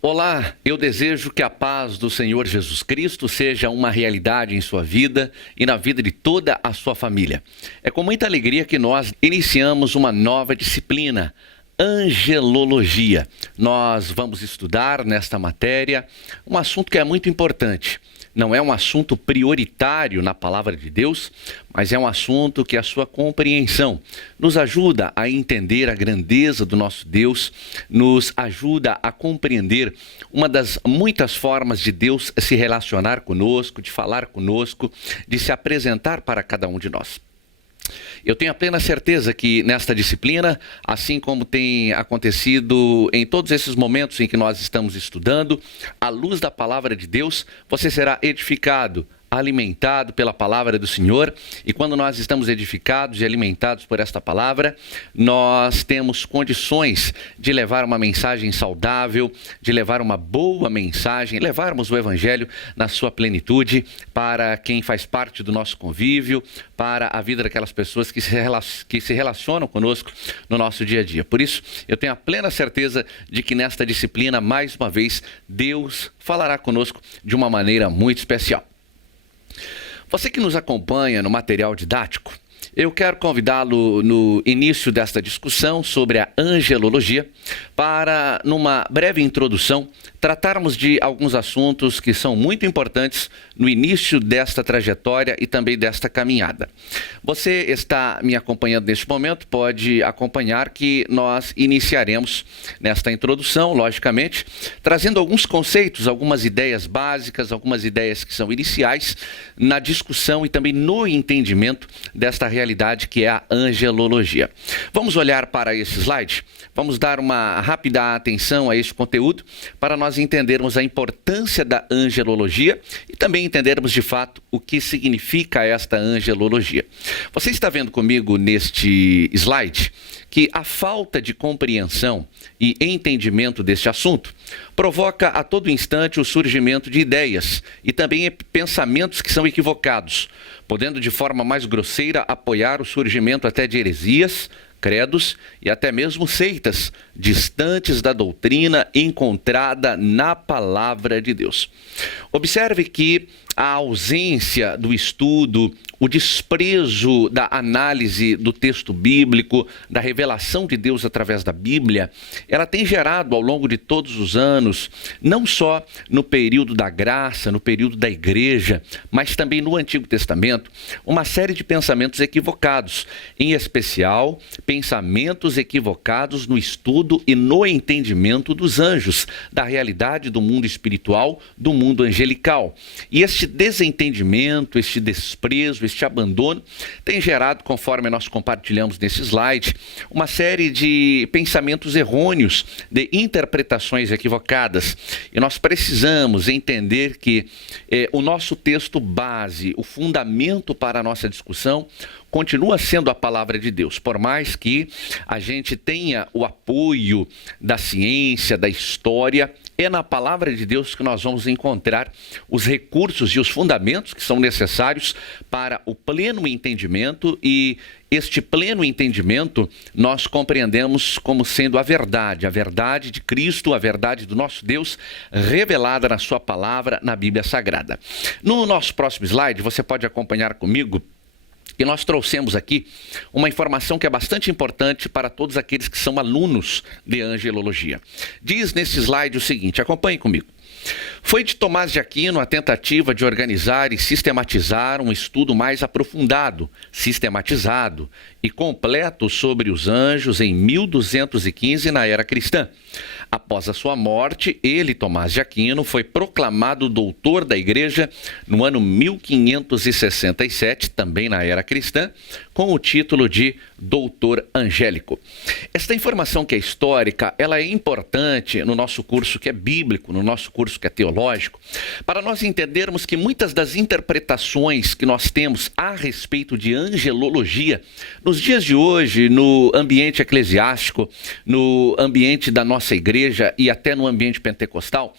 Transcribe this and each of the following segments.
Olá, eu desejo que a paz do Senhor Jesus Cristo seja uma realidade em sua vida e na vida de toda a sua família. É com muita alegria que nós iniciamos uma nova disciplina, Angelologia. Nós vamos estudar nesta matéria um assunto que é muito importante. Não é um assunto prioritário na palavra de Deus, mas é um assunto que a sua compreensão nos ajuda a entender a grandeza do nosso Deus, nos ajuda a compreender uma das muitas formas de Deus se relacionar conosco, de falar conosco, de se apresentar para cada um de nós. Eu tenho a plena certeza que nesta disciplina, assim como tem acontecido em todos esses momentos em que nós estamos estudando, à luz da palavra de Deus, você será edificado, alimentado pela palavra do Senhor. E quando nós estamos edificados e alimentados por esta palavra, nós temos condições de levar uma mensagem saudável, de levar uma boa mensagem, levarmos o Evangelho na sua plenitude para quem faz parte do nosso convívio, para a vida daquelas pessoas que se relacionam conosco no nosso dia a dia. Por isso, eu tenho a plena certeza de que nesta disciplina, mais uma vez, Deus falará conosco de uma maneira muito especial. Você que nos acompanha no material didático, eu quero convidá-lo no início desta discussão sobre a angelologia para, numa breve introdução, tratarmos de alguns assuntos que são muito importantes no início desta trajetória e também desta caminhada. Você está me acompanhando neste momento, pode acompanhar que nós iniciaremos nesta introdução, logicamente, trazendo alguns conceitos, algumas ideias básicas, algumas ideias que são iniciais na discussão e também no entendimento desta realidade que é a angelologia. Vamos olhar para esse slide? Vamos dar uma rápida atenção a este conteúdo para nós entendermos a importância da angelologia e também entendermos de fato o que significa esta angelologia. Você está vendo comigo neste slide que a falta de compreensão e entendimento deste assunto provoca a todo instante o surgimento de ideias e também pensamentos que são equivocados, podendo de forma mais grosseira apoiar o surgimento até de heresias, credos e até mesmo seitas distantes da doutrina encontrada na palavra de Deus. Observe que a ausência do estudo, o desprezo da análise do texto bíblico, da revelação de Deus através da Bíblia, ela tem gerado ao longo de todos os anos, não só no período da graça, no período da igreja, mas também no Antigo Testamento, uma série de pensamentos equivocados, em especial pensamentos equivocados no estudo e no entendimento dos anjos, da realidade do mundo espiritual, do mundo angelical. E este desentendimento, este desprezo, este abandono tem gerado, conforme nós compartilhamos nesse slide, uma série de pensamentos errôneos, de interpretações equivocadas. E nós precisamos entender que o nosso texto base, o fundamento para a nossa discussão, continua sendo a palavra de Deus, por mais que a gente tenha o apoio da ciência, da história. É na palavra de Deus que nós vamos encontrar os recursos e os fundamentos que são necessários para o pleno entendimento, e este pleno entendimento nós compreendemos como sendo a verdade de Cristo, a verdade do nosso Deus revelada na sua palavra, na Bíblia Sagrada. No nosso próximo slide, você pode acompanhar comigo. E nós trouxemos aqui uma informação que é bastante importante para todos aqueles que são alunos de angelologia. Diz nesse slide o seguinte, acompanhe comigo. Foi de Tomás de Aquino a tentativa de organizar e sistematizar um estudo mais aprofundado, sistematizado e completo sobre os anjos em 1215 na era cristã. Após a sua morte, ele, Tomás de Aquino, foi proclamado doutor da Igreja no ano 1567, também na era cristã, com o título de doutor angélico. Esta informação que é histórica, ela é importante no nosso curso que é bíblico, no nosso curso que é teológico, para nós entendermos que muitas das interpretações que nós temos a respeito de angelologia, nos dias de hoje, no ambiente eclesiástico, no ambiente da nossa igreja e até no ambiente pentecostal,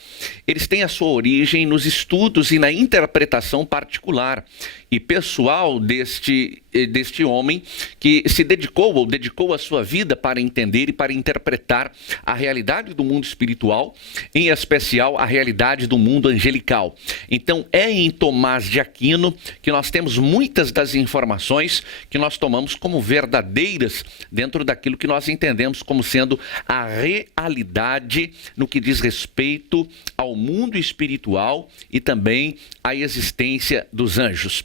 eles têm a sua origem nos estudos e na interpretação particular e pessoal deste homem que se dedicou a sua vida para entender e para interpretar a realidade do mundo espiritual, em especial a realidade do mundo angelical. Então, é em Tomás de Aquino que nós temos muitas das informações que nós tomamos como verdadeiras dentro daquilo que nós entendemos como sendo a realidade no que diz respeito ao mundo espiritual e também à existência dos anjos.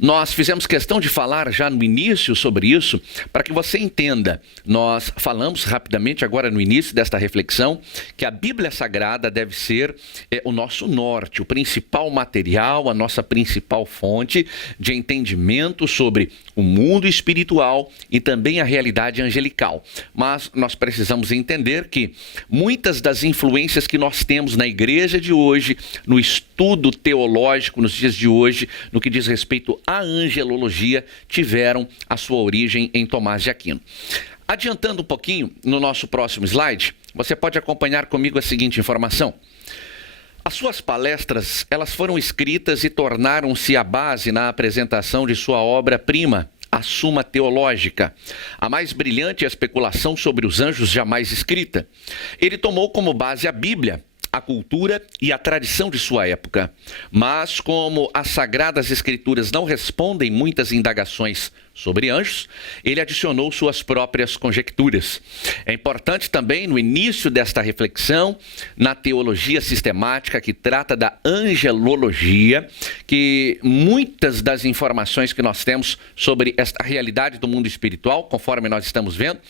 Nós fizemos questão de falar já no início sobre isso, para que você entenda. Nós falamos rapidamente agora no início desta reflexão que a Bíblia Sagrada deve ser o nosso norte, o principal material, a nossa principal fonte de entendimento sobre o mundo espiritual e também a realidade angelical. Mas nós precisamos entender que muitas das influências que nós temos na igreja de hoje, no estudo teológico nos dias de hoje, no que diz respeito à angelologia, tiveram a sua origem em Tomás de Aquino. Adiantando um pouquinho, no nosso próximo slide, você pode acompanhar comigo a seguinte informação. As suas palestras, elas foram escritas e tornaram-se a base na apresentação de sua obra-prima, a Suma Teológica, a mais brilhante especulação sobre os anjos jamais escrita. Ele tomou como base a Bíblia, a cultura e a tradição de sua época. Mas, como as Sagradas Escrituras não respondem muitas indagações sobre anjos, ele adicionou suas próprias conjecturas. É importante também, no início desta reflexão, na teologia sistemática que trata da angelologia, que muitas das informações que nós temos sobre esta realidade do mundo espiritual, conforme nós estamos vendo,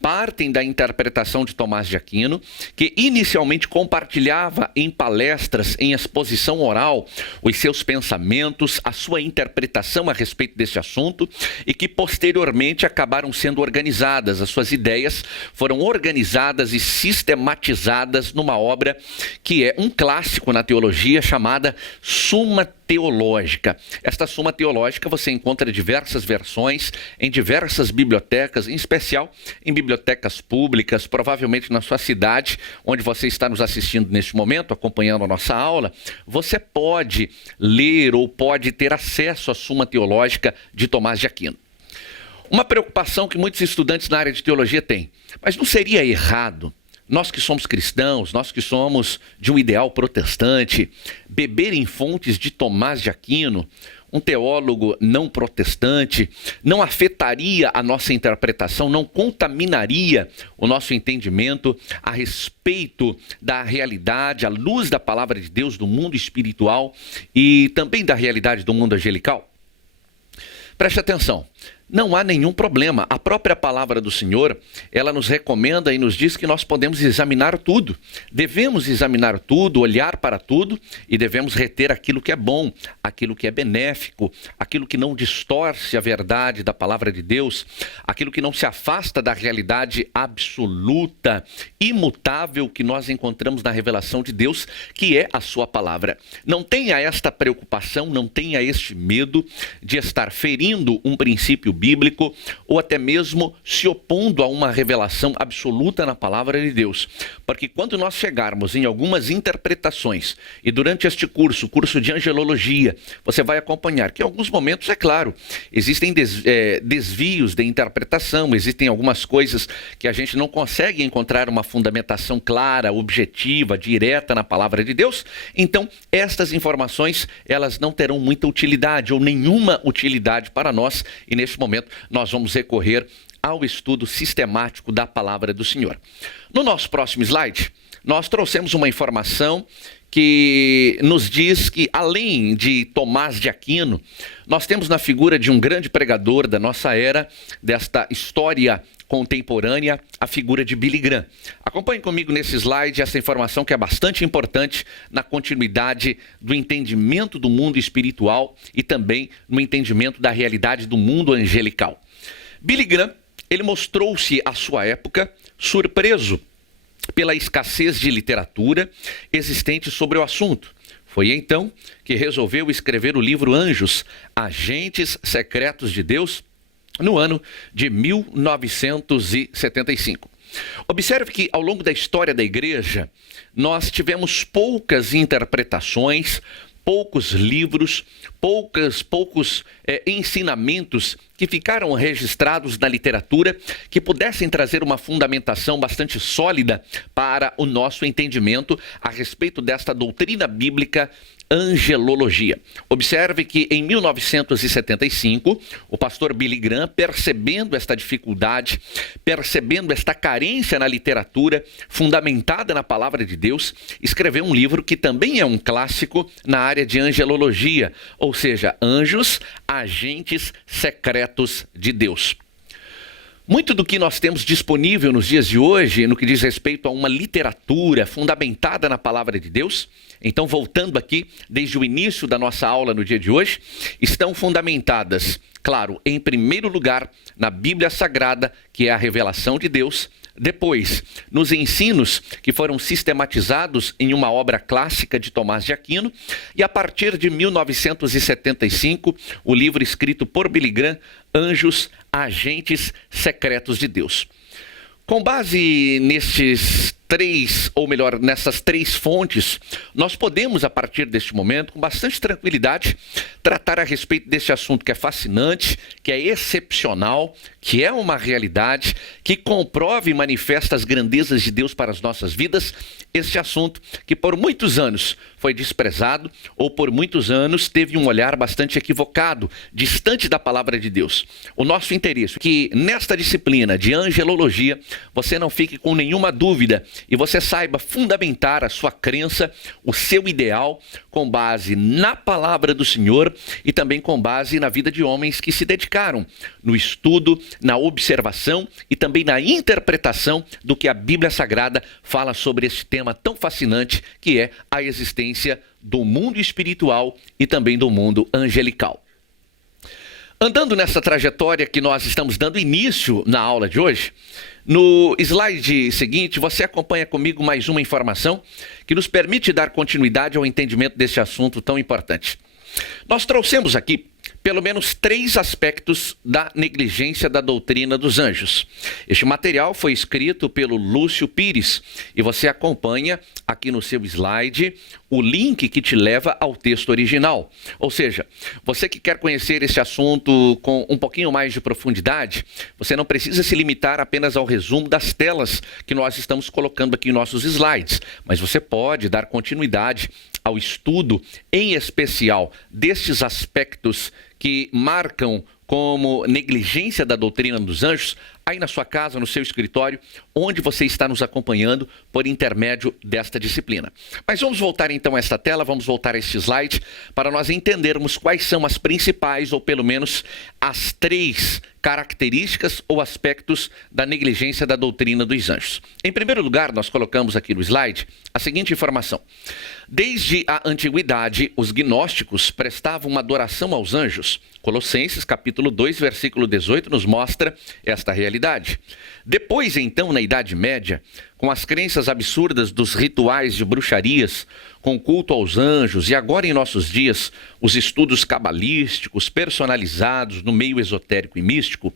partem da interpretação de Tomás de Aquino, que inicialmente compartilhava em palestras, em exposição oral, os seus pensamentos, a sua interpretação a respeito desse assunto, e que posteriormente acabaram sendo organizadas. As suas ideias foram organizadas e sistematizadas numa obra que é um clássico na teologia chamada Suma Teológica. Esta Suma Teológica você encontra diversas versões em diversas bibliotecas, em especial em bibliotecas públicas, provavelmente na sua cidade, onde você está nos assistindo neste momento, acompanhando a nossa aula, você pode ler ou pode ter acesso à Suma Teológica de Tomás de Aquino. Uma preocupação que muitos estudantes na área de teologia têm, mas não seria errado nós que somos cristãos, nós que somos de um ideal protestante, beber em fontes de Tomás de Aquino, um teólogo não protestante, não afetaria a nossa interpretação, não contaminaria o nosso entendimento a respeito da realidade, à luz da palavra de Deus, do mundo espiritual e também da realidade do mundo angelical? Preste atenção. Não há nenhum problema. A própria palavra do Senhor, ela nos recomenda e nos diz que nós podemos examinar tudo. Devemos examinar tudo, olhar para tudo e devemos reter aquilo que é bom, aquilo que é benéfico, aquilo que não distorce a verdade da palavra de Deus, aquilo que não se afasta da realidade absoluta, imutável que nós encontramos na revelação de Deus, que é a sua palavra. Não tenha esta preocupação, não tenha este medo de estar ferindo um princípio bíblico ou até mesmo se opondo a uma revelação absoluta na palavra de Deus. Porque quando nós chegarmos em algumas interpretações, e durante este curso de angelologia, você vai acompanhar que em alguns momentos, é claro, existem desvios de interpretação, existem algumas coisas que a gente não consegue encontrar uma fundamentação clara, objetiva, direta na palavra de Deus. Então, estas informações, elas não terão muita utilidade ou nenhuma utilidade para nós, e neste momento nós vamos recorrer ao estudo sistemático da palavra do Senhor. No nosso próximo slide, nós trouxemos uma informação que nos diz que, além de Tomás de Aquino, nós temos na figura de um grande pregador da nossa era, desta história contemporânea, a figura de Billy Graham. Acompanhe comigo nesse slide essa informação que é bastante importante na continuidade do entendimento do mundo espiritual e também no entendimento da realidade do mundo angelical. Billy Graham, ele mostrou-se à sua época surpreso pela escassez de literatura existente sobre o assunto. Foi então que resolveu escrever o livro Anjos, Agentes Secretos de Deus, no ano de 1975. Observe que, ao longo da história da igreja, nós tivemos poucas interpretações, poucos livros, poucos ensinamentos que ficaram registrados na literatura que pudessem trazer uma fundamentação bastante sólida para o nosso entendimento a respeito desta doutrina bíblica, angelologia. Observe que em 1975, o pastor Billy Graham, percebendo esta dificuldade, percebendo esta carência na literatura fundamentada na palavra de Deus, escreveu um livro que também é um clássico na área de angelologia, ou seja, anjos, agentes secretos de Deus. Muito do que nós temos disponível nos dias de hoje, no que diz respeito a uma literatura fundamentada na palavra de Deus, então voltando aqui desde o início da nossa aula no dia de hoje, estão fundamentadas, claro, em primeiro lugar na Bíblia Sagrada, que é a revelação de Deus, depois nos ensinos que foram sistematizados em uma obra clássica de Tomás de Aquino, e a partir de 1975, o livro escrito por Billy Graham, Anjos, Agentes Secretos de Deus. Com base nessas três fontes, nós podemos, a partir deste momento, com bastante tranquilidade, tratar a respeito desse assunto que é fascinante, que é excepcional, que é uma realidade, que comprova e manifesta as grandezas de Deus para as nossas vidas, este assunto que por muitos anos foi desprezado ou por muitos anos teve um olhar bastante equivocado, distante da palavra de Deus. O nosso interesse é que nesta disciplina de angelologia você não fique com nenhuma dúvida e você saiba fundamentar a sua crença, o seu ideal, com base na palavra do Senhor e também com base na vida de homens que se dedicaram no estudo, na observação e também na interpretação do que a Bíblia Sagrada fala sobre esse tema tão fascinante que é a existência do mundo espiritual e também do mundo angelical. Andando nessa trajetória que nós estamos dando início na aula de hoje, no slide seguinte você acompanha comigo mais uma informação que nos permite dar continuidade ao entendimento desse assunto tão importante. Nós trouxemos aqui pelo menos 3 aspectos da negligência da doutrina dos anjos. Este material foi escrito pelo Lúcio Pires e você acompanha aqui no seu slide o link que te leva ao texto original. Ou seja, você que quer conhecer esse assunto com um pouquinho mais de profundidade, você não precisa se limitar apenas ao resumo das telas que nós estamos colocando aqui em nossos slides, mas você pode dar continuidade ao estudo, em especial, destes aspectos que marcam como negligência da doutrina dos anjos, aí na sua casa, no seu escritório, onde você está nos acompanhando por intermédio desta disciplina. Mas vamos voltar então a esta tela, vamos voltar a este slide, para nós entendermos quais são as principais, ou pelo menos as 3 características ou aspectos da negligência da doutrina dos anjos. Em primeiro lugar, nós colocamos aqui no slide a seguinte informação. Desde a antiguidade, os gnósticos prestavam uma adoração aos anjos. Colossenses, capítulo 2, versículo 18, nos mostra esta realidade. Depois, então, na Idade Média, com as crenças absurdas dos rituais de bruxarias, com culto aos anjos e agora em nossos dias, os estudos cabalísticos personalizados no meio esotérico e místico,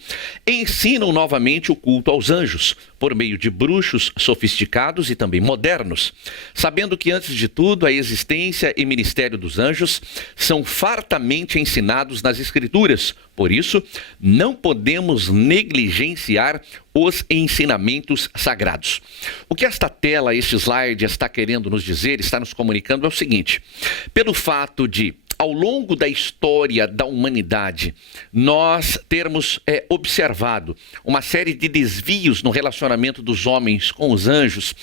ensinam novamente o culto aos anjos, por meio de bruxos sofisticados e também modernos, sabendo que, antes de tudo, a existência e ministério dos anjos são fartamente ensinados nas Escrituras. Por isso, não podemos negligenciar os ensinamentos sagrados. O que esta tela, este slide está querendo nos dizer, está nos comunicando é o seguinte: pelo fato de, ao longo da história da humanidade, nós termos observado uma série de desvios no relacionamento dos homens com os anjos,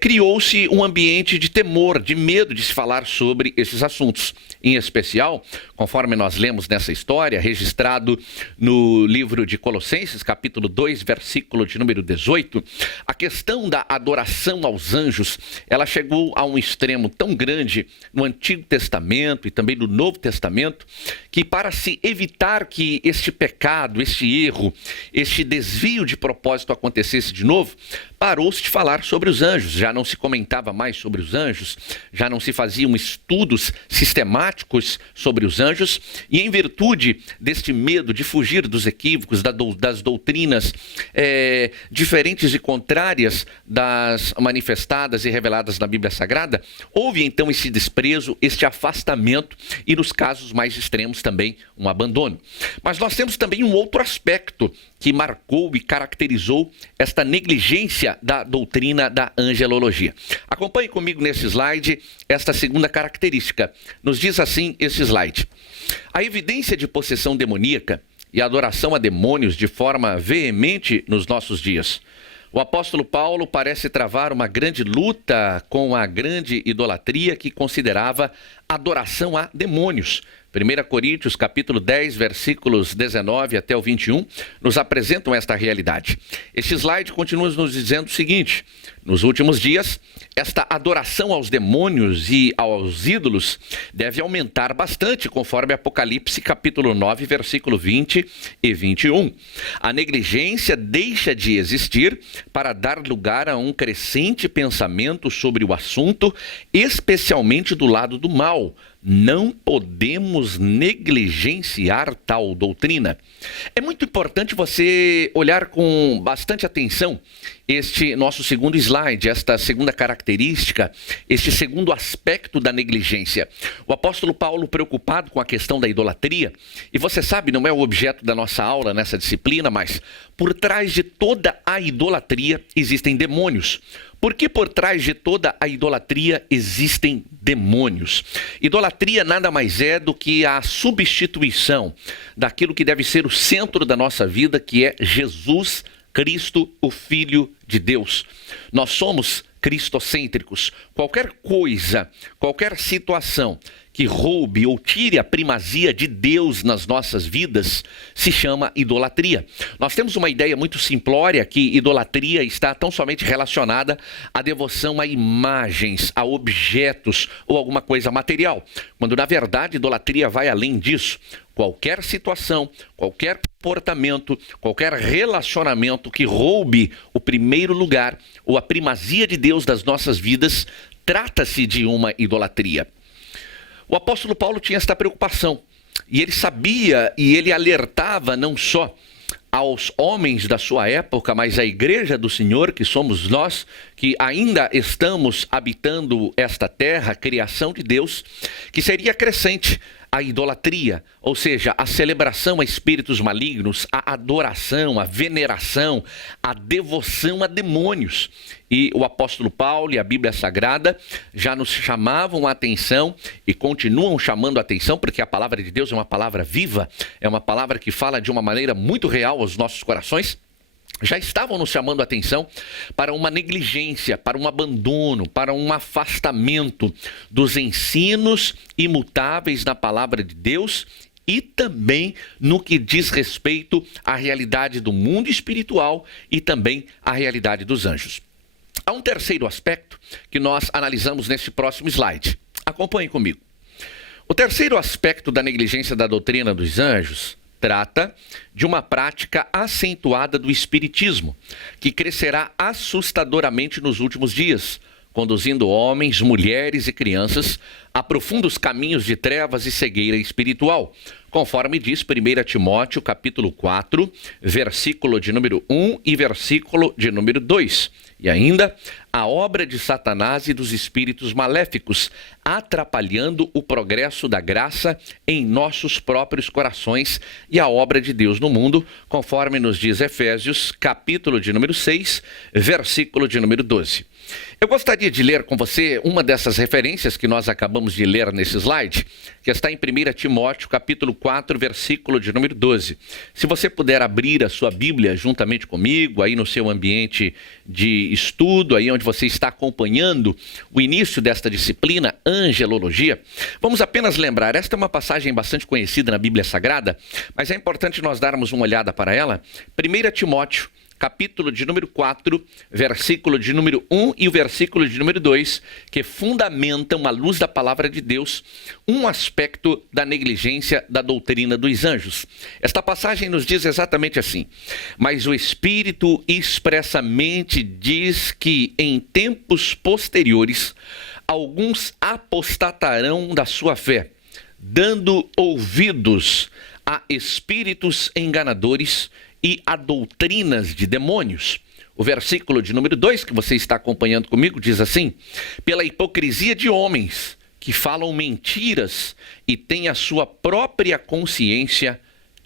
criou-se um ambiente de temor, de medo de se falar sobre esses assuntos. Em especial, conforme nós lemos nessa história, registrado no livro de Colossenses, capítulo 2, versículo de número 18, a questão da adoração aos anjos, ela chegou a um extremo tão grande no Antigo Testamento e também no Novo Testamento, que para se evitar que este pecado, este erro, este desvio de propósito acontecesse de novo, parou-se de falar sobre os anjos, já não se comentava mais sobre os anjos, já não se faziam estudos sistemáticos sobre os anjos, e em virtude deste medo de fugir dos equívocos, das doutrinas diferentes e contrárias das manifestadas e reveladas na Bíblia Sagrada, houve então esse desprezo, este afastamento e nos casos mais extremos também um abandono. Mas nós temos também um outro aspecto que marcou e caracterizou esta negligência da doutrina da angelologia. Acompanhe comigo nesse slide esta segunda característica. Nos diz assim esse slide: a evidência de possessão demoníaca e adoração a demônios de forma veemente nos nossos dias. O apóstolo Paulo parece travar uma grande luta com a grande idolatria que considerava adoração a demônios. 1 Coríntios capítulo 10, versículos 19 até o 21, nos apresentam esta realidade. Este slide continua nos dizendo o seguinte: nos últimos dias, esta adoração aos demônios e aos ídolos deve aumentar bastante, conforme Apocalipse capítulo 9, versículo 20 e 21. A negligência deixa de existir para dar lugar a um crescente pensamento sobre o assunto, especialmente do lado do mal. Não podemos negligenciar tal doutrina. É muito importante você olhar com bastante atenção este nosso segundo slide, esta segunda característica, este segundo aspecto da negligência. O apóstolo Paulo, preocupado com a questão da idolatria, e você sabe, não é o objeto da nossa aula nessa disciplina, mas por trás de toda a idolatria existem demônios. Porque por trás de toda a idolatria existem demônios. Idolatria nada mais é do que a substituição daquilo que deve ser o centro da nossa vida, que é Jesus Cristo, o Filho de Deus. Nós somos cristocêntricos. Qualquer coisa, qualquer situação que roube ou tire a primazia de Deus nas nossas vidas se chama idolatria. Nós temos uma ideia muito simplória que idolatria está tão somente relacionada à devoção a imagens, a objetos ou alguma coisa material, quando na verdade idolatria vai além disso. Qualquer situação, qualquer comportamento, qualquer relacionamento que roube o primeiro lugar ou a primazia de Deus das nossas vidas, trata-se de uma idolatria. O apóstolo Paulo tinha esta preocupação, e ele sabia e ele alertava não só aos homens da sua época, mas à igreja do Senhor, que somos nós, que ainda estamos habitando esta terra, criação de Deus, que seria crescente a idolatria, ou seja, a celebração a espíritos malignos, a adoração, a veneração, a devoção a demônios. E o apóstolo Paulo e a Bíblia Sagrada já nos chamavam a atenção e continuam chamando a atenção, porque a palavra de Deus é uma palavra viva, é uma palavra que fala de uma maneira muito real aos nossos corações. Já estavam nos chamando a atenção para uma negligência, para um abandono, para um afastamento dos ensinos imutáveis na palavra de Deus e também no que diz respeito à realidade do mundo espiritual e também à realidade dos anjos. Há um terceiro aspecto que nós analisamos neste próximo slide. Acompanhe comigo. O terceiro aspecto da negligência da doutrina dos anjos trata de uma prática acentuada do espiritismo, que crescerá assustadoramente nos últimos dias, conduzindo homens, mulheres e crianças a profundos caminhos de trevas e cegueira espiritual, conforme diz 1 Timóteo capítulo 4, versículo de número 1 e versículo de número 2. E ainda, a obra de Satanás e dos espíritos maléficos, atrapalhando o progresso da graça em nossos próprios corações e a obra de Deus no mundo, conforme nos diz Efésios, capítulo de número 6, versículo de número 12. Eu gostaria de ler com você uma dessas referências que nós acabamos de ler nesse slide, que está em 1 Timóteo, capítulo 4, versículo de número 12. Se você puder abrir a sua Bíblia juntamente comigo, aí no seu ambiente de estudo, aí onde você está acompanhando o início desta disciplina, angelologia, vamos apenas lembrar, esta é uma passagem bastante conhecida na Bíblia Sagrada, mas é importante nós darmos uma olhada para ela. 1 Timóteo, capítulo de número 4, versículo de número 1 e o versículo de número 2, que fundamentam, à luz da palavra de Deus, um aspecto da negligência da doutrina dos anjos. Esta passagem nos diz exatamente assim: mas o Espírito expressamente diz que em tempos posteriores alguns apostatarão da sua fé, dando ouvidos a espíritos enganadores e a doutrinas de demônios. O versículo de número 2, que você está acompanhando comigo, diz assim: pela hipocrisia de homens que falam mentiras e têm a sua própria consciência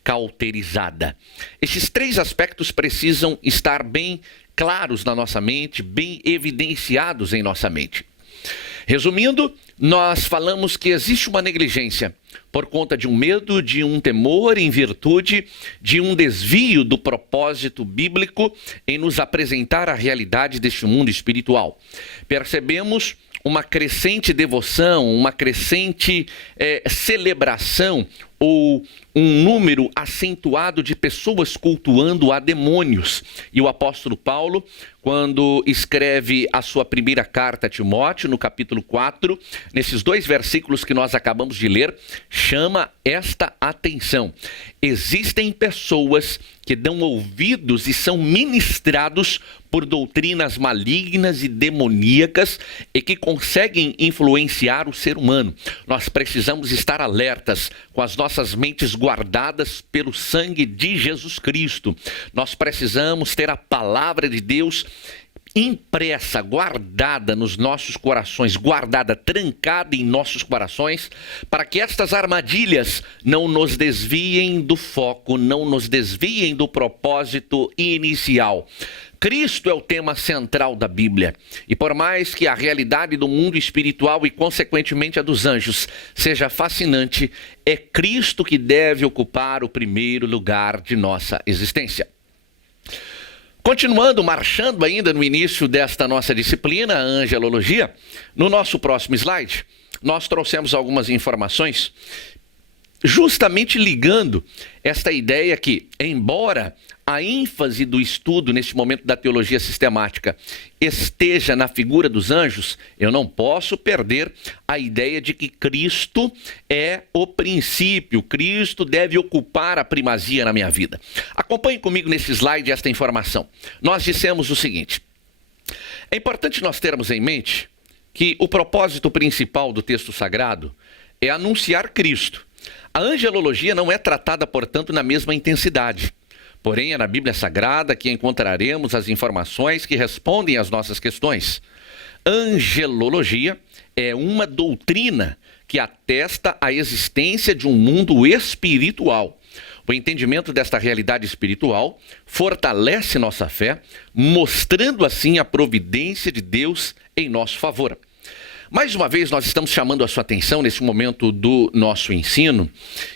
cauterizada. Esses três aspectos precisam estar bem claros na nossa mente, bem evidenciados em nossa mente. Resumindo, nós falamos que existe uma negligência por conta de um medo, de um temor, em virtude de um desvio do propósito bíblico em nos apresentar a realidade deste mundo espiritual. Percebemos uma crescente devoção, uma crescente celebração ou um número acentuado de pessoas cultuando a demônios. E o apóstolo Paulo, quando escreve a sua primeira carta a Timóteo, no capítulo 4, nesses 2 versículos que nós acabamos de ler, chama esta atenção. Existem pessoas que dão ouvidos e são ministrados por doutrinas malignas e demoníacas e que conseguem influenciar o ser humano. Nós precisamos estar alertas, com as nossas mentes guardadas pelo sangue de Jesus Cristo. Nós precisamos ter a palavra de Deus impressa, guardada nos nossos corações, guardada, trancada em nossos corações, para que estas armadilhas não nos desviem do foco, não nos desviem do propósito inicial. Cristo é o tema central da Bíblia. E por mais que a realidade do mundo espiritual e, consequentemente, a dos anjos seja fascinante, é Cristo que deve ocupar o primeiro lugar de nossa existência. Continuando, marchando ainda no início desta nossa disciplina, a angelologia, no nosso próximo slide, nós trouxemos algumas informações justamente ligando esta ideia que, embora a ênfase do estudo neste momento da teologia sistemática esteja na figura dos anjos, eu não posso perder a ideia de que Cristo é o princípio, Cristo deve ocupar a primazia na minha vida. Acompanhe comigo nesse slide esta informação. Nós dissemos o seguinte: é importante nós termos em mente que o propósito principal do texto sagrado é anunciar Cristo. A angelologia não é tratada, portanto, na mesma intensidade. Porém, é na Bíblia Sagrada que encontraremos as informações que respondem às nossas questões. Angelologia é uma doutrina que atesta a existência de um mundo espiritual. O entendimento desta realidade espiritual fortalece nossa fé, mostrando assim a providência de Deus em nosso favor. Mais uma vez, nós estamos chamando a sua atenção nesse momento do nosso ensino,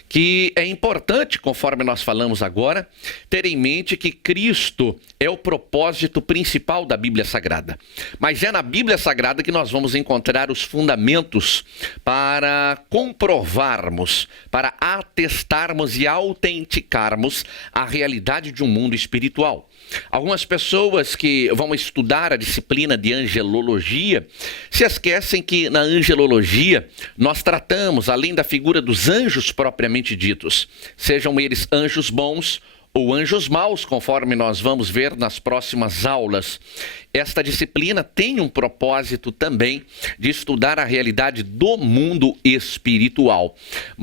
que é importante, conforme nós falamos agora, ter em mente que Cristo é o propósito principal da Bíblia Sagrada. Mas é na Bíblia Sagrada que nós vamos encontrar os fundamentos para comprovarmos, para atestarmos e autenticarmos a realidade de um mundo espiritual. Algumas pessoas que vão estudar a disciplina de angelologia se esquecem que na angelologia nós tratamos, além da figura dos anjos propriamente ditos, sejam eles anjos bons ou anjos maus, conforme nós vamos ver nas próximas aulas. Esta disciplina tem um propósito também de estudar a realidade do mundo espiritual.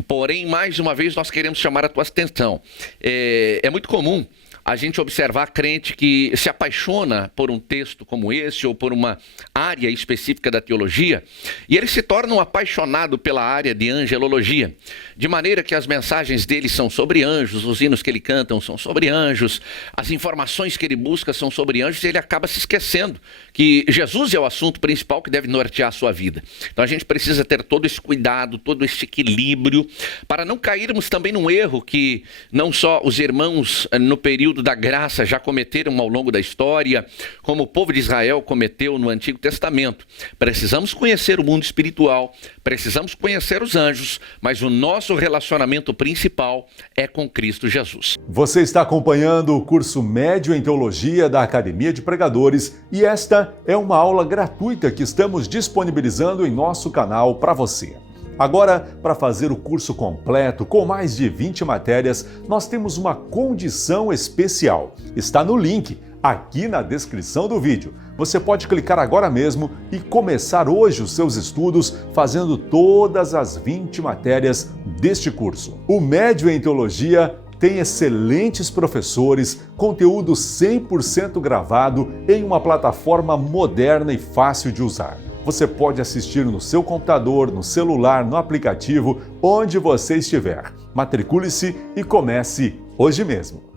Porém, mais uma vez, nós queremos chamar a tua atenção. É muito comum a gente observar crente que se apaixona por um texto como esse ou por uma área específica da teologia e ele se torna um apaixonado pela área de angelologia, de maneira que as mensagens dele são sobre anjos, os hinos que ele canta são sobre anjos, as informações que ele busca são sobre anjos e ele acaba se esquecendo que Jesus é o assunto principal que deve nortear a sua vida. Então a gente precisa ter todo esse cuidado, todo esse equilíbrio para não cairmos também num erro que não só os irmãos no período período da graça já cometeram ao longo da história, como o povo de Israel cometeu no Antigo Testamento. Precisamos conhecer o mundo espiritual, precisamos conhecer os anjos, mas o nosso relacionamento principal é com Cristo Jesus. Você está acompanhando o curso Médio em Teologia da Academia de Pregadores e esta é uma aula gratuita que estamos disponibilizando em nosso canal para você. Agora, para fazer o curso completo, com mais de 20 matérias, nós temos uma condição especial. Está no link, aqui na descrição do vídeo. Você pode clicar agora mesmo e começar hoje os seus estudos fazendo todas as 20 matérias deste curso. O Médio em Teologia tem excelentes professores, conteúdo 100% gravado em uma plataforma moderna e fácil de usar. Você pode assistir no seu computador, no celular, no aplicativo, onde você estiver. Matricule-se e comece hoje mesmo.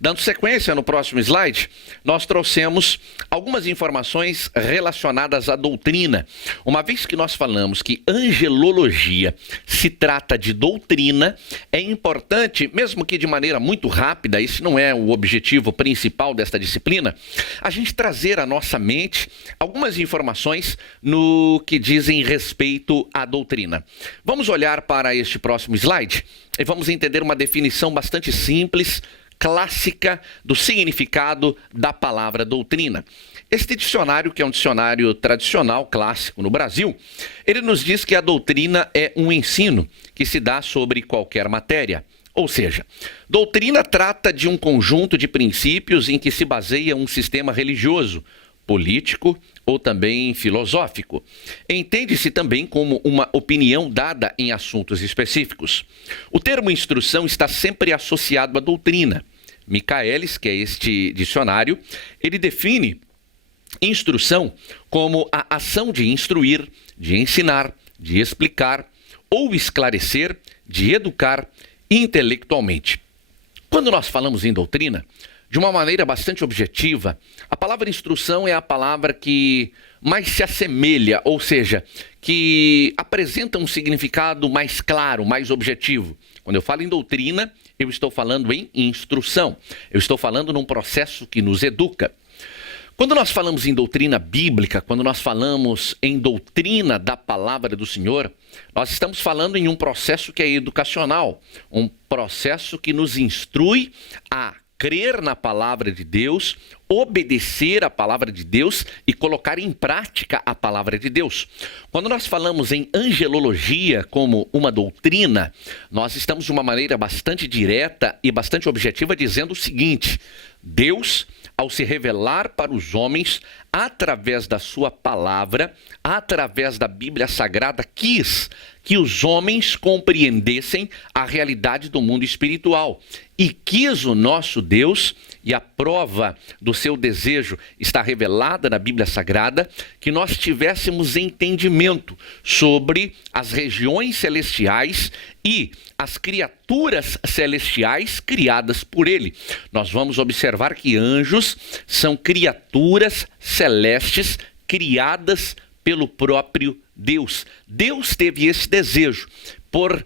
Dando sequência no próximo slide, nós trouxemos algumas informações relacionadas à doutrina. Uma vez que nós falamos que angelologia se trata de doutrina, é importante, mesmo que de maneira muito rápida, esse não é o objetivo principal desta disciplina, a gente trazer à nossa mente algumas informações no que dizem respeito à doutrina. Vamos olhar para este próximo slide e vamos entender uma definição bastante simples, clássica do significado da palavra doutrina. Este dicionário, que é um dicionário tradicional, clássico no Brasil, ele nos diz que a doutrina é um ensino que se dá sobre qualquer matéria. Ou seja, doutrina trata de um conjunto de princípios em que se baseia um sistema religioso, político ou também filosófico. Entende-se também como uma opinião dada em assuntos específicos. O termo instrução está sempre associado à doutrina. Michaelis, que é este dicionário, ele define instrução como a ação de instruir, de ensinar, de explicar ou esclarecer, de educar intelectualmente. Quando nós falamos em doutrina, de uma maneira bastante objetiva, a palavra instrução é a palavra que mais se assemelha, ou seja, que apresenta um significado mais claro, mais objetivo. Quando eu falo em doutrina, eu estou falando em instrução. Eu estou falando num processo que nos educa. Quando nós falamos em doutrina bíblica, quando nós falamos em doutrina da palavra do Senhor, nós estamos falando em um processo que é educacional, um processo que nos instrui a crer na palavra de Deus, obedecer a palavra de Deus e colocar em prática a palavra de Deus. Quando nós falamos em angelologia como uma doutrina, nós estamos de uma maneira bastante direta e bastante objetiva dizendo o seguinte: Deus, ao se revelar para os homens através da sua palavra, através da Bíblia Sagrada, quis que os homens compreendessem a realidade do mundo espiritual. E quis o nosso Deus, e a prova do seu desejo está revelada na Bíblia Sagrada, que nós tivéssemos entendimento sobre as regiões celestiais e as criaturas celestiais criadas por ele. Nós vamos observar que anjos são criaturas celestes criadas pelo próprio Deus. Deus teve esse desejo por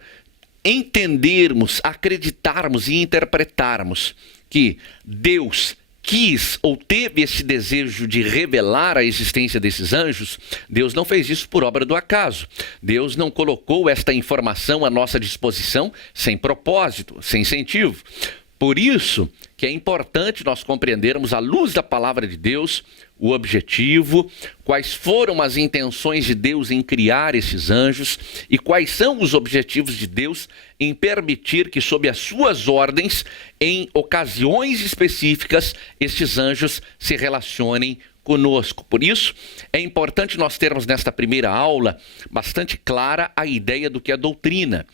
entendermos, acreditarmos e interpretarmos que Deus quis ou teve esse desejo de revelar a existência desses anjos. Deus não fez isso por obra do acaso. Deus não colocou esta informação à nossa disposição sem propósito, sem incentivo. Por isso que é importante nós compreendermos, à luz da palavra de Deus, o objetivo, quais foram as intenções de Deus em criar esses anjos e quais são os objetivos de Deus em permitir que, sob as suas ordens, em ocasiões específicas, estes anjos se relacionem conosco. Por isso, é importante nós termos nesta primeira aula bastante clara a ideia do que é doutrina.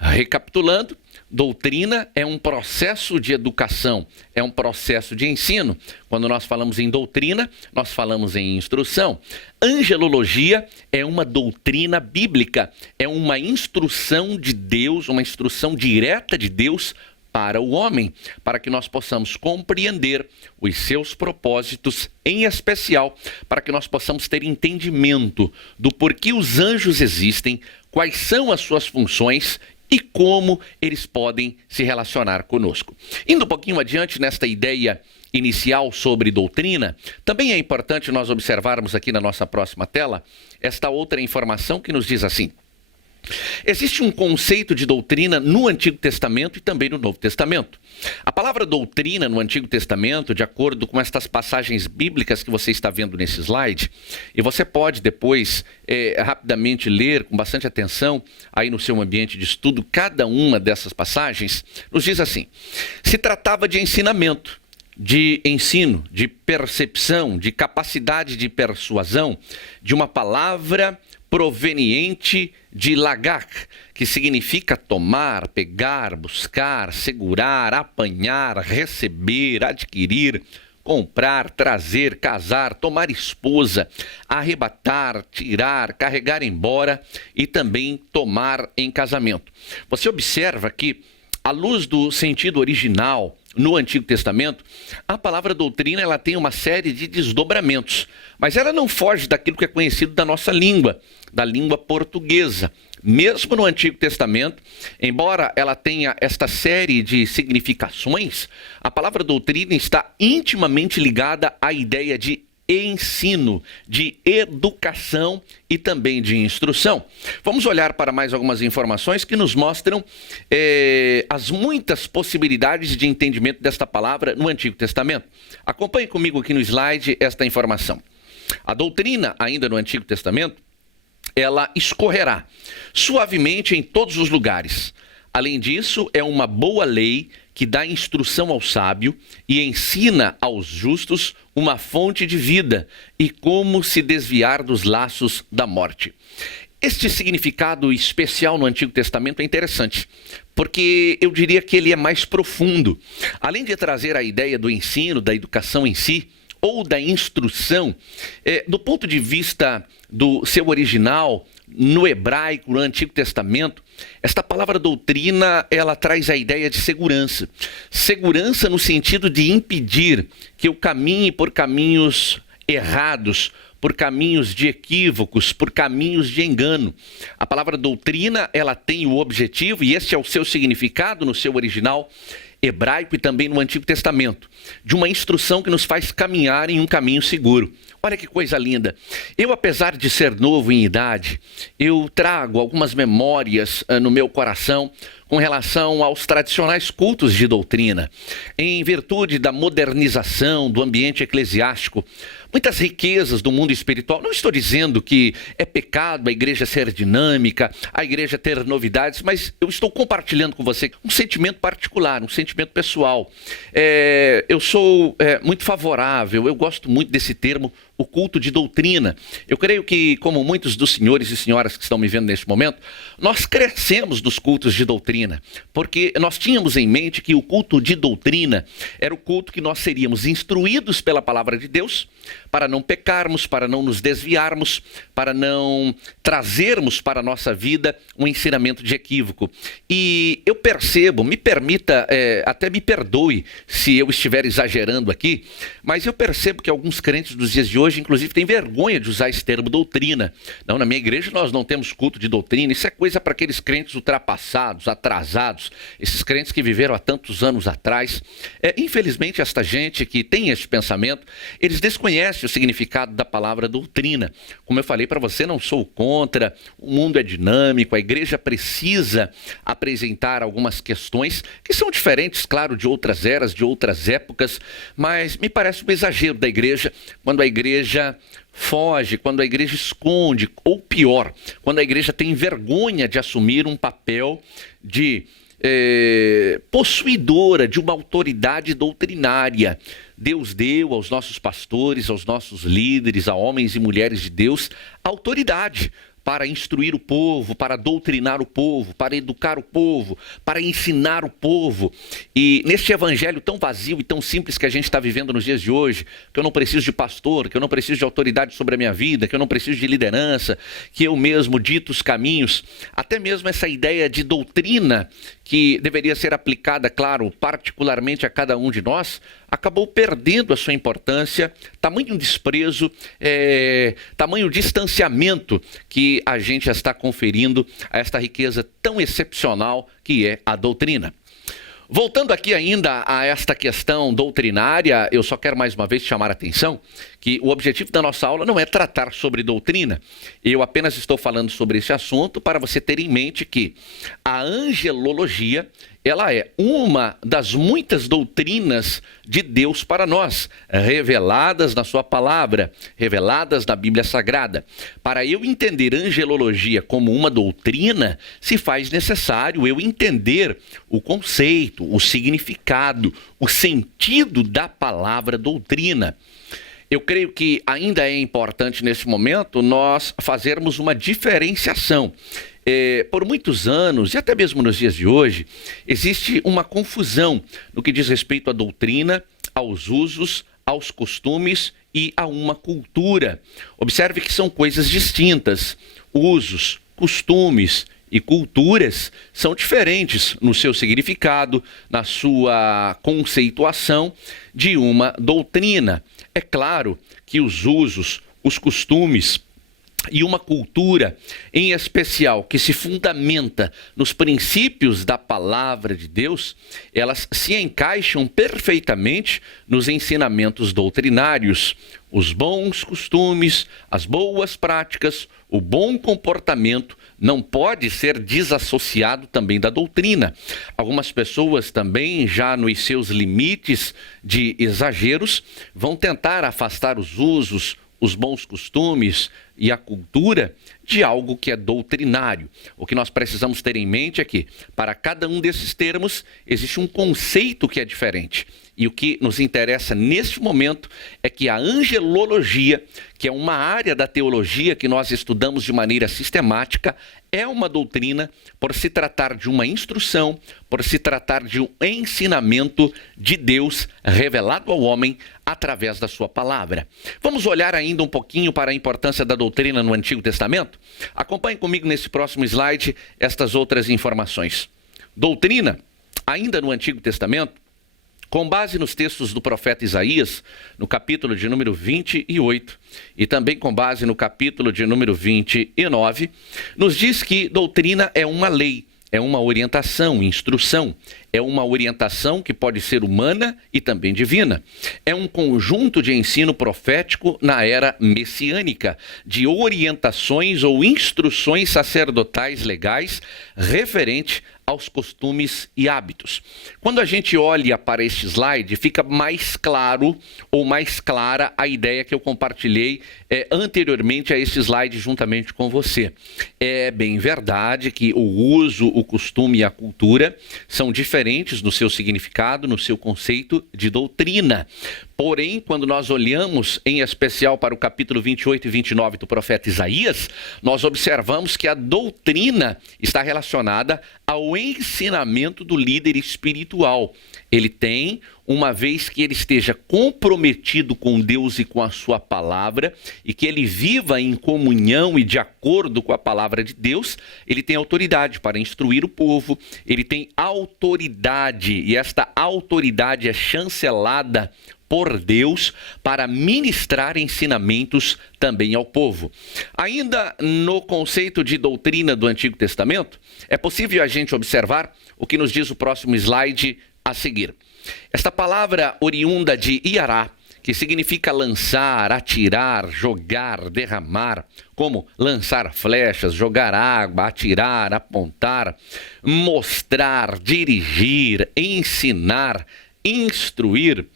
Recapitulando, doutrina é um processo de educação, é um processo de ensino. Quando nós falamos em doutrina, nós falamos em instrução. Angelologia é uma doutrina bíblica, é uma instrução de Deus, uma instrução direta de Deus para o homem, para que nós possamos compreender os seus propósitos, em especial, para que nós possamos ter entendimento do porquê os anjos existem, quais são as suas funções e como eles podem se relacionar conosco. Indo um pouquinho adiante nesta ideia inicial sobre doutrina, também é importante nós observarmos aqui na nossa próxima tela esta outra informação que nos diz assim: existe um conceito de doutrina no Antigo Testamento e também no Novo Testamento. A palavra doutrina no Antigo Testamento, de acordo com estas passagens bíblicas que você está vendo nesse slide, e você pode depois rapidamente ler com bastante atenção aí no seu ambiente de estudo cada uma dessas passagens, nos diz assim: se tratava de ensinamento, de ensino, de percepção, de capacidade de persuasão, de uma palavra proveniente de lagach, que significa tomar, pegar, buscar, segurar, apanhar, receber, adquirir, comprar, trazer, casar, tomar esposa, arrebatar, tirar, carregar embora e também tomar em casamento. Você observa que, à luz do sentido original no Antigo Testamento, a palavra doutrina ela tem uma série de desdobramentos, mas ela não foge daquilo que é conhecido da nossa língua, da língua portuguesa. Mesmo no Antigo Testamento, embora ela tenha esta série de significações, a palavra doutrina está intimamente ligada à ideia de ensino, de educação e também de instrução. Vamos olhar para mais algumas informações que nos mostram as muitas possibilidades de entendimento desta palavra no Antigo Testamento. Acompanhe comigo aqui no slide esta informação. A doutrina, ainda no Antigo Testamento, ela escorrerá suavemente em todos os lugares. Além disso, é uma boa lei que dá instrução ao sábio e ensina aos justos uma fonte de vida e como se desviar dos laços da morte. Este significado especial no Antigo Testamento é interessante, porque eu diria que ele é mais profundo. Além de trazer a ideia do ensino, da educação em si, ou da instrução, do ponto de vista do seu original, no hebraico, no Antigo Testamento, esta palavra doutrina, ela traz a ideia de segurança. Segurança no sentido de impedir que eu caminhe por caminhos errados, por caminhos de equívocos, por caminhos de engano. A palavra doutrina, ela tem o objetivo, e esse é o seu significado no seu original hebraico e também no Antigo Testamento, de uma instrução que nos faz caminhar em um caminho seguro. Olha que coisa linda. Eu, apesar de ser novo em idade, eu trago algumas memórias no meu coração com relação aos tradicionais cultos de doutrina. Em virtude da modernização do ambiente eclesiástico, muitas riquezas do mundo espiritual. Não estou dizendo que é pecado a igreja ser dinâmica, a igreja ter novidades, mas eu estou compartilhando com você um sentimento particular, um sentimento pessoal. Eu sou muito favorável, eu gosto muito desse termo, o culto de doutrina. Eu creio que, como muitos dos senhores e senhoras que estão me vendo neste momento, nós crescemos dos cultos de doutrina, porque nós tínhamos em mente que o culto de doutrina era o culto que nós seríamos instruídos pela palavra de Deus, para não pecarmos, para não nos desviarmos, para não trazermos para a nossa vida um ensinamento de equívoco. E eu percebo, me permita, até me perdoe se eu estiver exagerando aqui, mas eu percebo que alguns crentes dos dias de hoje, inclusive, têm vergonha de usar esse termo doutrina. Não, na minha igreja nós não temos culto de doutrina, isso é coisa para aqueles crentes ultrapassados, atrasados, esses crentes que viveram há tantos anos atrás. Infelizmente, esta gente que tem esse pensamento, eles desconhecem o significado da palavra doutrina. Como eu falei para você, não sou contra, o mundo é dinâmico, a igreja precisa apresentar algumas questões que são diferentes, claro, de outras eras, de outras épocas, mas me parece um exagero da igreja quando a igreja foge, quando a igreja esconde, ou pior, quando a igreja tem vergonha de assumir um papel de possuidora de uma autoridade doutrinária. Deus deu aos nossos pastores, aos nossos líderes, a homens e mulheres de Deus, autoridade para instruir o povo, para doutrinar o povo, para educar o povo, para ensinar o povo. E neste evangelho tão vazio e tão simples que a gente está vivendo nos dias de hoje, que eu não preciso de pastor, que eu não preciso de autoridade sobre a minha vida, que eu não preciso de liderança, que eu mesmo dito os caminhos, até mesmo essa ideia de doutrina que deveria ser aplicada, claro, particularmente a cada um de nós, acabou perdendo a sua importância, tamanho desprezo, tamanho distanciamento que a gente está conferindo a esta riqueza tão excepcional que é a doutrina. Voltando aqui ainda a esta questão doutrinária, eu só quero mais uma vez chamar a atenção que o objetivo da nossa aula não é tratar sobre doutrina. Eu apenas estou falando sobre esse assunto para você ter em mente que a angelologia, ela é uma das muitas doutrinas de Deus para nós, reveladas na sua palavra, reveladas na Bíblia Sagrada. Para eu entender angelologia como uma doutrina, se faz necessário eu entender o conceito, o significado, o sentido da palavra doutrina. Eu creio que ainda é importante nesse momento nós fazermos uma diferenciação. Por muitos anos, e até mesmo nos dias de hoje, existe uma confusão no que diz respeito à doutrina, aos usos, aos costumes e a uma cultura. Observe que são coisas distintas. Usos, costumes e culturas são diferentes no seu significado, na sua conceituação de uma doutrina. É claro que os usos, os costumes e uma cultura, em especial, que se fundamenta nos princípios da palavra de Deus, elas se encaixam perfeitamente nos ensinamentos doutrinários. Os bons costumes, as boas práticas, o bom comportamento não pode ser desassociado também da doutrina. Algumas pessoas também, já nos seus limites de exageros, vão tentar afastar os usos, os bons costumes e a cultura de algo que é doutrinário. O que nós precisamos ter em mente é que, para cada um desses termos, existe um conceito que é diferente. E o que nos interessa neste momento é que a angelologia, que é uma área da teologia que nós estudamos de maneira sistemática, é uma doutrina por se tratar de uma instrução, por se tratar de um ensinamento de Deus revelado ao homem através da sua palavra. Vamos olhar ainda um pouquinho para a importância da doutrina no Antigo Testamento? Acompanhe comigo nesse próximo slide estas outras informações. Doutrina, ainda no Antigo Testamento, com base nos textos do profeta Isaías, no capítulo de número 28, e também com base no capítulo de número 29, nos diz que doutrina é uma lei, é uma orientação, instrução, é uma orientação que pode ser humana e também divina. É um conjunto de ensino profético na era messiânica, de orientações ou instruções sacerdotais legais referente aos costumes e hábitos. Quando a gente olha para este slide, fica mais claro ou mais clara a ideia que eu compartilhei anteriormente a este slide juntamente com você. É bem verdade que o uso, o costume e a cultura são diferentes no seu significado, no seu conceito de doutrina. Porém, quando nós olhamos em especial para o capítulo 28 e 29 do profeta Isaías, nós observamos que a doutrina está relacionada ao ensinamento do líder espiritual. Ele tem, uma vez que ele esteja comprometido com Deus e com a sua palavra, e que ele viva em comunhão e de acordo com a palavra de Deus, ele tem autoridade para instruir o povo, ele tem autoridade, e esta autoridade é chancelada por Deus para ministrar ensinamentos também ao povo. Ainda no conceito de doutrina do Antigo Testamento, é possível a gente observar o que nos diz o próximo slide a seguir. Esta palavra oriunda de iará, que significa lançar, atirar, jogar, derramar, como lançar flechas, jogar água, atirar, apontar, mostrar, dirigir, ensinar, instruir,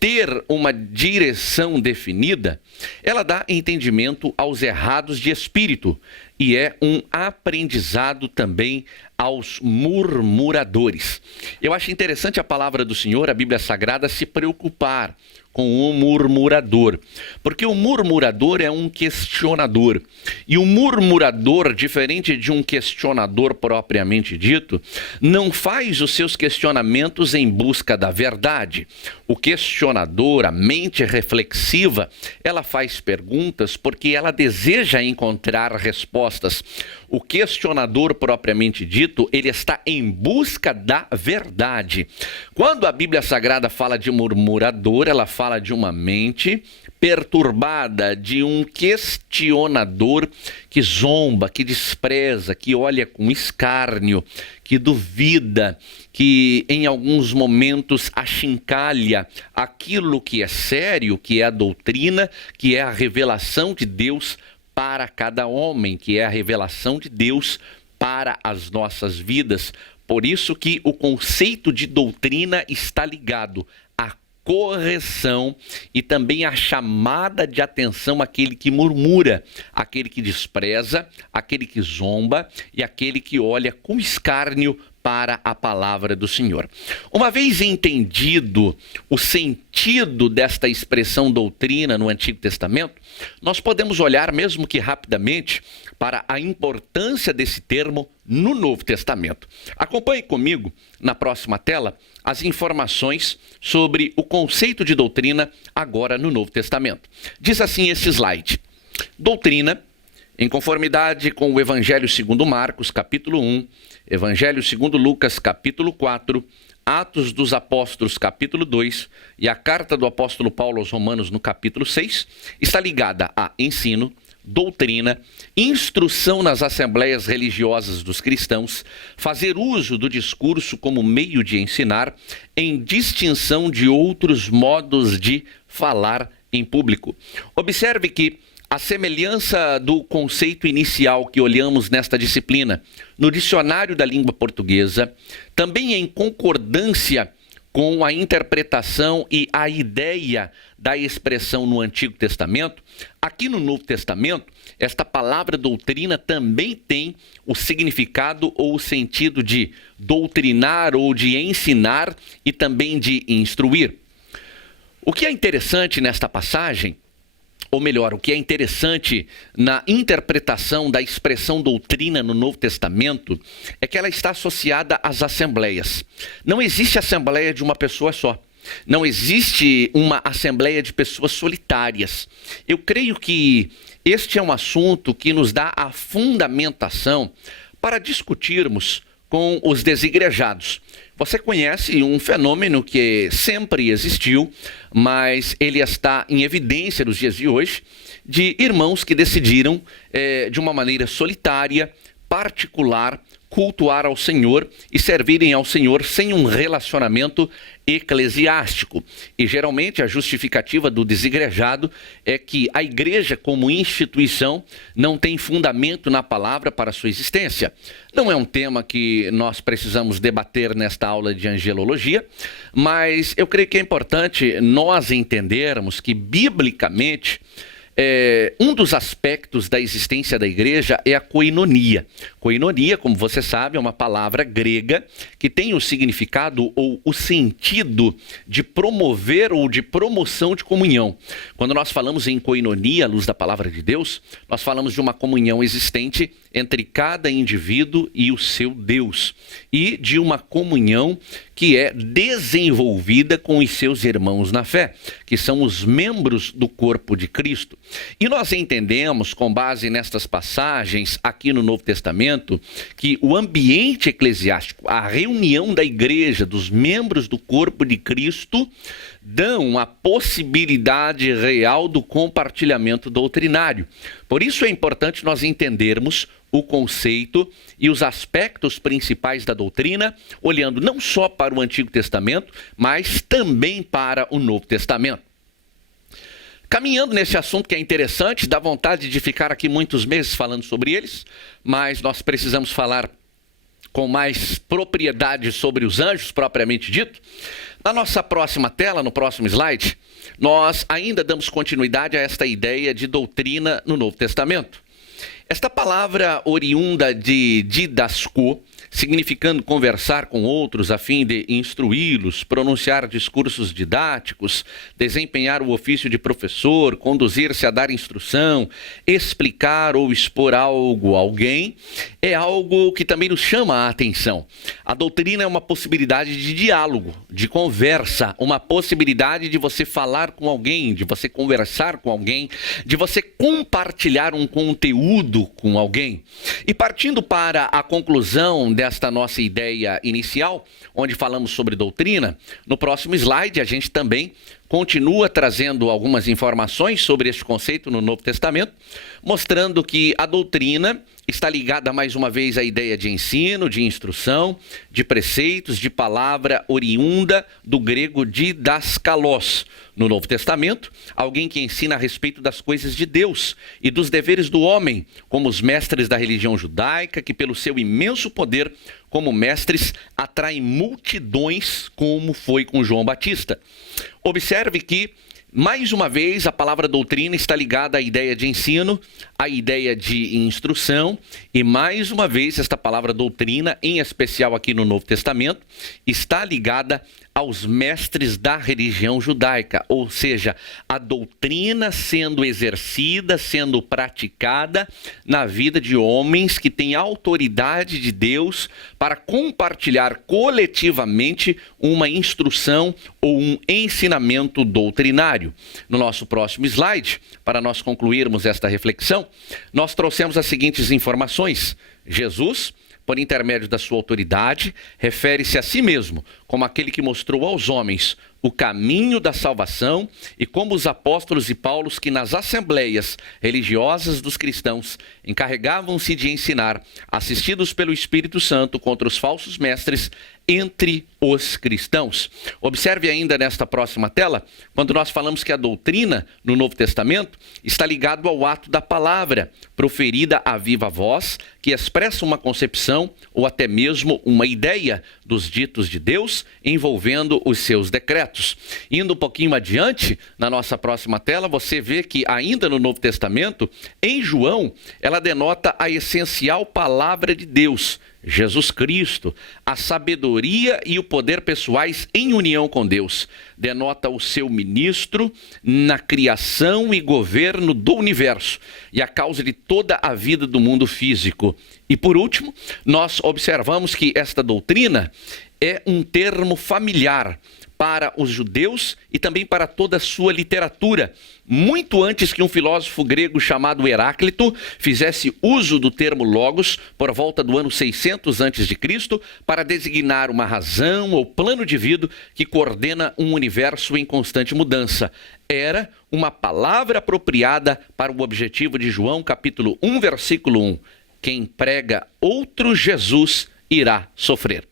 ter uma direção definida, ela dá entendimento aos errados de espírito e é um aprendizado também aos murmuradores. Eu acho interessante a palavra do Senhor, a Bíblia Sagrada, se preocupar com o murmurador, porque o murmurador é um questionador, e o murmurador, diferente de um questionador propriamente dito, não faz os seus questionamentos em busca da verdade. O questionador, a mente reflexiva, ela faz perguntas porque ela deseja encontrar respostas. o questionador propriamente dito, ele está em busca da verdade. Quando a Bíblia Sagrada fala de murmurador, ela fala de uma mente perturbada, de um questionador que zomba, que despreza, que olha com escárnio, que duvida, que em alguns momentos achincalha aquilo que é sério, que é a doutrina, que é a revelação de Deus para cada homem, que é a revelação de Deus para as nossas vidas. Por isso que o conceito de doutrina está ligado à correção e também à chamada de atenção àquele que murmura, aquele que despreza, aquele que zomba e aquele que olha com escárnio para a palavra do Senhor. Uma vez entendido o sentido desta expressão doutrina no Antigo Testamento, nós podemos olhar, mesmo que rapidamente, para a importância desse termo no Novo Testamento. Acompanhe comigo, na próxima tela, as informações sobre o conceito de doutrina agora no Novo Testamento. Diz assim esse slide: doutrina, em conformidade com o Evangelho segundo Marcos, capítulo 1, Evangelho segundo Lucas, capítulo 4, Atos dos Apóstolos, capítulo 2 e a carta do apóstolo Paulo aos Romanos, no capítulo 6, está ligada a ensino, doutrina, instrução nas assembleias religiosas dos cristãos, fazer uso do discurso como meio de ensinar, em distinção de outros modos de falar em público. Observe que a semelhança do conceito inicial que olhamos nesta disciplina, no dicionário da língua portuguesa, também em concordância com a interpretação e a ideia da expressão no Antigo Testamento, aqui no Novo Testamento, esta palavra doutrina também tem o significado ou o sentido de doutrinar ou de ensinar e também de instruir. O que é interessante nesta passagem, ou melhor, o que é interessante na interpretação da expressão doutrina no Novo Testamento é que ela está associada às assembleias. Não existe assembleia de uma pessoa só. Não existe uma assembleia de pessoas solitárias. Eu creio que este é um assunto que nos dá a fundamentação para discutirmos com os desigrejados. Você conhece um fenômeno que sempre existiu, mas ele está em evidência nos dias de hoje, de irmãos que decidiram, de uma maneira solitária, particular, cultuar ao Senhor e servirem ao Senhor sem um relacionamento eclesiástico. E geralmente a justificativa do desigrejado é que a igreja como instituição não tem fundamento na palavra para sua existência. Não é um tema que nós precisamos debater nesta aula de angelologia, mas eu creio que é importante nós entendermos que biblicamente um dos aspectos da existência da igreja é a koinonia. Koinonia, como você sabe, é uma palavra grega que tem o significado ou o sentido de promover ou de promoção de comunhão. Quando nós falamos em koinonia, à luz da palavra de Deus, nós falamos de uma comunhão existente entre cada indivíduo e o seu Deus, e de uma comunhão que é desenvolvida com os seus irmãos na fé, que são os membros do corpo de Cristo. E nós entendemos, com base nestas passagens aqui no Novo Testamento, que o ambiente eclesiástico, a reunião da igreja, dos membros do corpo de Cristo, dão a possibilidade real do compartilhamento doutrinário. Por isso é importante nós entendermos o conceito e os aspectos principais da doutrina, olhando não só para o Antigo Testamento, mas também para o Novo Testamento. Caminhando nesse assunto que é interessante, dá vontade de ficar aqui muitos meses falando sobre eles, mas nós precisamos falar com mais propriedade sobre os anjos, propriamente dito. Na nossa próxima tela, no próximo slide, nós ainda damos continuidade a esta ideia de doutrina no Novo Testamento. Esta palavra oriunda de didasko significando conversar com outros a fim de instruí-los, pronunciar discursos didáticos, desempenhar o ofício de professor, conduzir-se a dar instrução, explicar ou expor algo a alguém, é algo que também nos chama a atenção. A doutrina é uma possibilidade de diálogo, de conversa, uma possibilidade de você falar com alguém, de você conversar com alguém, de você compartilhar um conteúdo com alguém. E partindo para a conclusão desta nossa ideia inicial, onde falamos sobre doutrina, no próximo slide a gente também continua trazendo algumas informações sobre este conceito no Novo Testamento, mostrando que a doutrina está ligada mais uma vez à ideia de ensino, de instrução, de preceitos, de palavra oriunda do grego didaskalos. No Novo Testamento, alguém que ensina a respeito das coisas de Deus e dos deveres do homem, como os mestres da religião judaica, que pelo seu imenso poder como mestres atraem multidões, como foi com João Batista. Observe que, mais uma vez, a palavra doutrina está ligada à ideia de ensino, à ideia de instrução, e mais uma vez esta palavra doutrina, em especial aqui no Novo Testamento, está ligada aos mestres da religião judaica, ou seja, a doutrina sendo exercida, sendo praticada na vida de homens que têm autoridade de Deus para compartilhar coletivamente uma instrução ou um ensinamento doutrinário. No nosso próximo slide, para nós concluirmos esta reflexão, nós trouxemos as seguintes informações. Jesus, por intermédio da sua autoridade, refere-se a si mesmo como aquele que mostrou aos homens o caminho da salvação e como os apóstolos e Paulos que nas assembleias religiosas dos cristãos encarregavam-se de ensinar, assistidos pelo Espírito Santo contra os falsos mestres entre os cristãos. Observe ainda nesta próxima tela, quando nós falamos que a doutrina no Novo Testamento está ligado ao ato da palavra, proferida à viva voz, que expressa uma concepção ou até mesmo uma ideia dos ditos de Deus envolvendo os seus decretos. Indo um pouquinho adiante, na nossa próxima tela, você vê que ainda no Novo Testamento, em João, ela denota a essencial palavra de Deus, Jesus Cristo, a sabedoria e o poder pessoais em união com Deus. Denota o seu ministro na criação e governo do universo e a causa de toda a vida do mundo físico. E por último, nós observamos que esta doutrina é um termo familiar para os judeus e também para toda a sua literatura, muito antes que um filósofo grego chamado Heráclito fizesse uso do termo logos por volta do ano 600 a.C. para designar uma razão ou plano de vida que coordena um universo em constante mudança. Era uma palavra apropriada para o objetivo de João capítulo 1, versículo 1. Quem prega outro Jesus irá sofrer.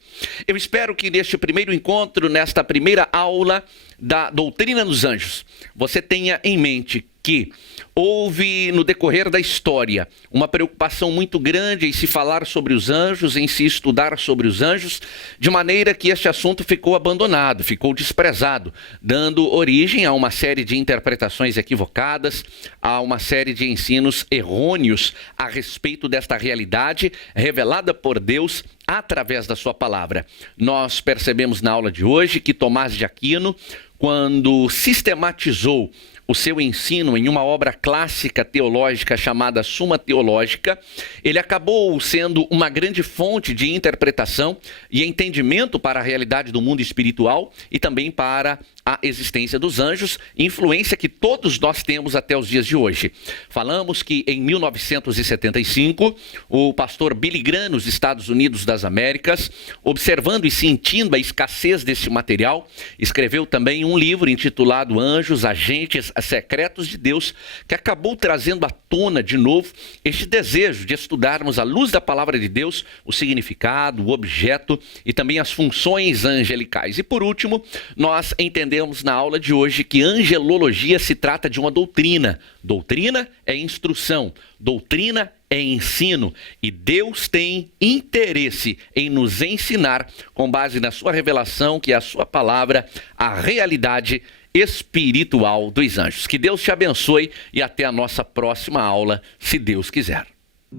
Eu espero que neste primeiro encontro, nesta primeira aula da doutrina dos anjos, você tenha em mente que houve no decorrer da história uma preocupação muito grande em se falar sobre os anjos, em se estudar sobre os anjos, de maneira que este assunto ficou abandonado, ficou desprezado, dando origem a uma série de interpretações equivocadas, a uma série de ensinos errôneos a respeito desta realidade revelada por Deus através da sua palavra. Nós percebemos na aula de hoje que Tomás de Aquino, quando sistematizou o seu ensino em uma obra clássica teológica chamada Suma Teológica, ele acabou sendo uma grande fonte de interpretação e entendimento para a realidade do mundo espiritual e também para a existência dos anjos, influência que todos nós temos até os dias de hoje. Falamos que em 1975, o pastor Billy Graham, nos Estados Unidos das Américas, observando e sentindo a escassez desse material, escreveu também um livro intitulado Anjos, Agentes Secretos de Deus, que acabou trazendo à tona de novo este desejo de estudarmos à luz da palavra de Deus o significado, o objeto e também as funções angelicais. E por último, nós entendemos na aula de hoje que angelologia se trata de uma doutrina. Doutrina é instrução, doutrina é ensino, e Deus tem interesse em nos ensinar, com base na sua revelação, que é a sua palavra, a realidade espiritual dos anjos. Que Deus te abençoe e até a nossa próxima aula, se Deus quiser.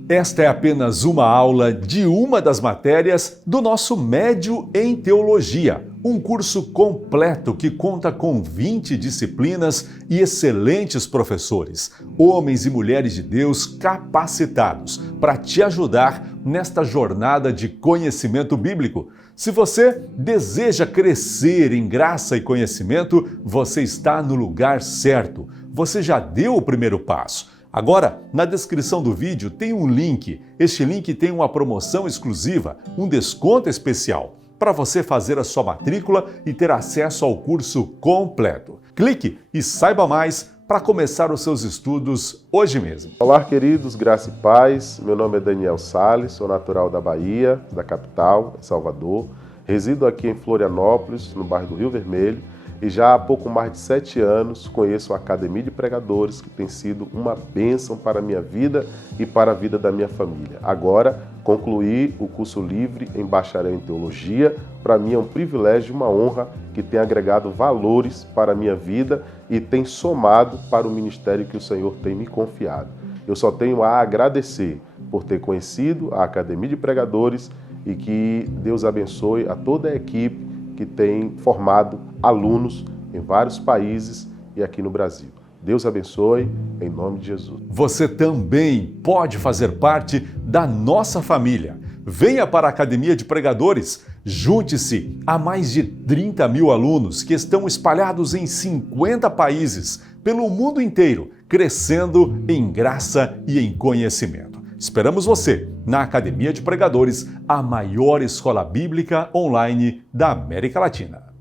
Esta é apenas uma aula de uma das matérias do nosso Médio em Teologia, um curso completo que conta com 20 disciplinas e excelentes professores, homens e mulheres de Deus capacitados para te ajudar nesta jornada de conhecimento bíblico. Se você deseja crescer em graça e conhecimento, você está no lugar certo. Você já deu o primeiro passo. Agora, na descrição do vídeo tem um link. Este link tem uma promoção exclusiva, um desconto especial, para você fazer a sua matrícula e ter acesso ao curso completo. Clique e saiba mais para começar os seus estudos hoje mesmo. Olá, queridos, graça e paz. Meu nome é Daniel Salles, sou natural da Bahia, da capital, Salvador. Resido aqui em Florianópolis, no bairro do Rio Vermelho. E já há pouco mais de 7 anos conheço a Academia de Pregadores, que tem sido uma bênção para a minha vida e para a vida da minha família. Agora, concluí o curso livre em Bacharel em Teologia. Para mim é um privilégio e uma honra que tem agregado valores para a minha vida e tem somado para o ministério que o Senhor tem me confiado. Eu só tenho a agradecer por ter conhecido a Academia de Pregadores e que Deus abençoe a toda a equipe que tem formado alunos em vários países e aqui no Brasil. Deus abençoe, em nome de Jesus. Você também pode fazer parte da nossa família. Venha para a Academia de Pregadores. Junte-se a mais de 30 mil alunos que estão espalhados em 50 países, pelo mundo inteiro, crescendo em graça e em conhecimento. Esperamos você na Academia de Pregadores, a maior escola bíblica online da América Latina.